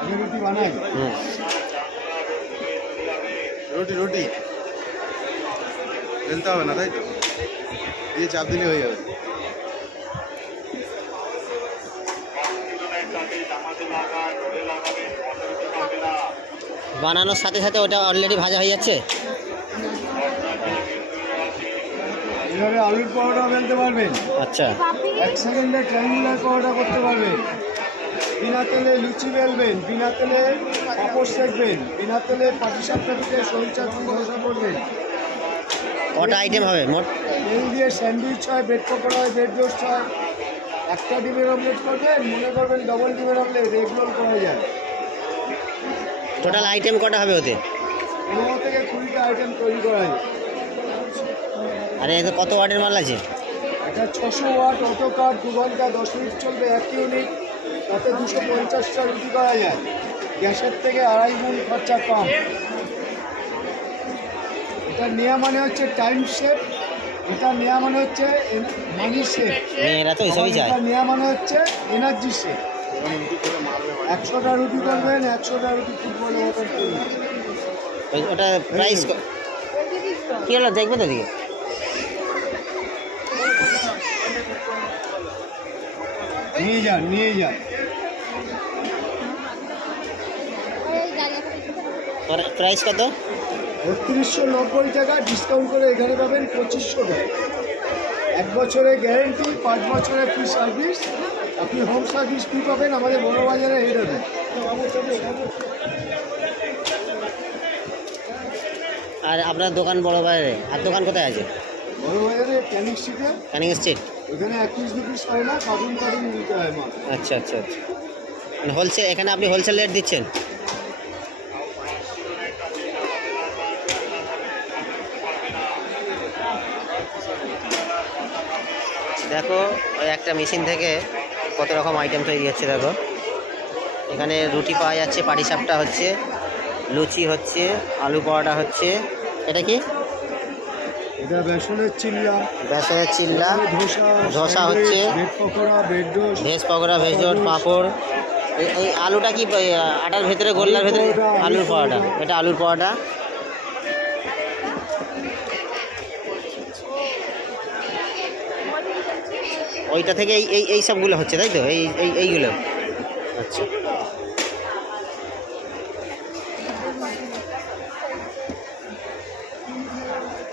আগে রুটি বানাই। রুটি রুটি বেলতে হবে না, তাই তো? দিয়ে চাপ দিলে হয়ে যাবে। বানানোর সাথে সাথে ওটা অলরেডি ভাজা হয়ে যাচ্ছে। এভাবে আলুর পরোটা বেলতে পারবেন। আচ্ছা, 1 সেকেন্ডে ট্রায়াঙ্গুলার পরোটা করতে পারবেন। বিনা তেলে লুচি বেলবেন, বিনা তেলে পাঁপড় সেঁকবেন, বিনা তেলে পাটিসাপটা পিঠে শরীর চাটনি ধোসা করবেন। কটা আইটেম হবে মোট? তেল দিয়ে স্যান্ডউইচ হয়, ব্রেড পকোড়া হয়, ব্রেড রোস্ট হয়। একটা ডিমের অমলেট করবেন, মনে করবেন ডবল ডিমের অমলেট, এগ রোল করা যায়। টোটাল আইটেম কটা হবে ওতে? 15 থেকে 20টা আইটেম তৈরি করা যায়। আরে এতে কত ওয়াটের মাল আছে? এটা 600 ওয়াট অটো কাট, 2 ঘন্টা 10 মিনিট চলবে, 1 ইউনিট। তাতে 250টা রুটি করা যায়। গ্যাসের থেকে 2.5 গুণ খরচা কম। এটা নেওয়া মানে হচ্ছে টাইম সেভ, এটা নেওয়া মানে হচ্ছে মানি সেভ, মেয়েরা তো এইসবই চায়। এটা নেওয়া মানে হচ্ছে এনার্জি সেভ। 100টা রুটি করবেন, 100টা রুটি ফুটবলের মতন করবেন। ওটা প্রাইস কী হলো দেখবে তো দিকে? নিয়ে যান, নিয়ে যান। প্রাইস কত? 3290 টাকা, ডিসকাউন্ট করে এখানে পাবেন 2500 টাকা। 1 বছরের গ্যারেন্টি, 5 বছরের ফ্রি সার্ভিস। আপনি হোম সার্ভিস ফ্রি পাবেন আমাদের বড় বাজারে হেড হবে। আর আপনার দোকান বড় বাজারে, আর দোকান কোথায় আছে? বড় বাজারে ক্যানিং স্ট্রিটে, ক্যানিং স্ট্রিট। ওখানে 1 পিস 2 পিস হয় না, কার্টুন কার্টুন নিতে হয় মাল। আচ্ছা আচ্ছা আচ্ছা, মানে হোলসেল, এখানে আপনি হোলসেল রেট দিচ্ছেন? দেখো ওই একটা মেশিন থেকে কত রকম আইটেম তৈরি হচ্ছে। দেখো এখানে রুটি পাওয়া যাচ্ছে, পাটিসাপটা হচ্ছে, লুচি হচ্ছে, আলু পরোটা হচ্ছে। এটা কি? এটা বেসনের চিল্লা, বেসনের চিল্লা, ধোসা হচ্ছে, bread pakora, bread roast, veg pakora, veg roll, papad. এই আলুটা কি আটার ভেতরে, গোল্লার ভেতরে? আলুর পরোটা, এটা আলুর পরোটা। ওইটা থেকে এই সবগুলো হচ্ছে, তাই তো? এইগুলো। আচ্ছা,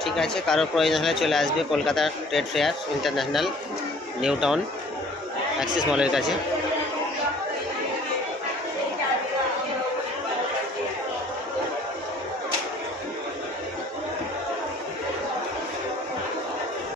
ঠিক আছে। কারোর প্রয়োজন হলে চলে আসবে Kolkata trade fair international, new town, Axis মলের কাছে।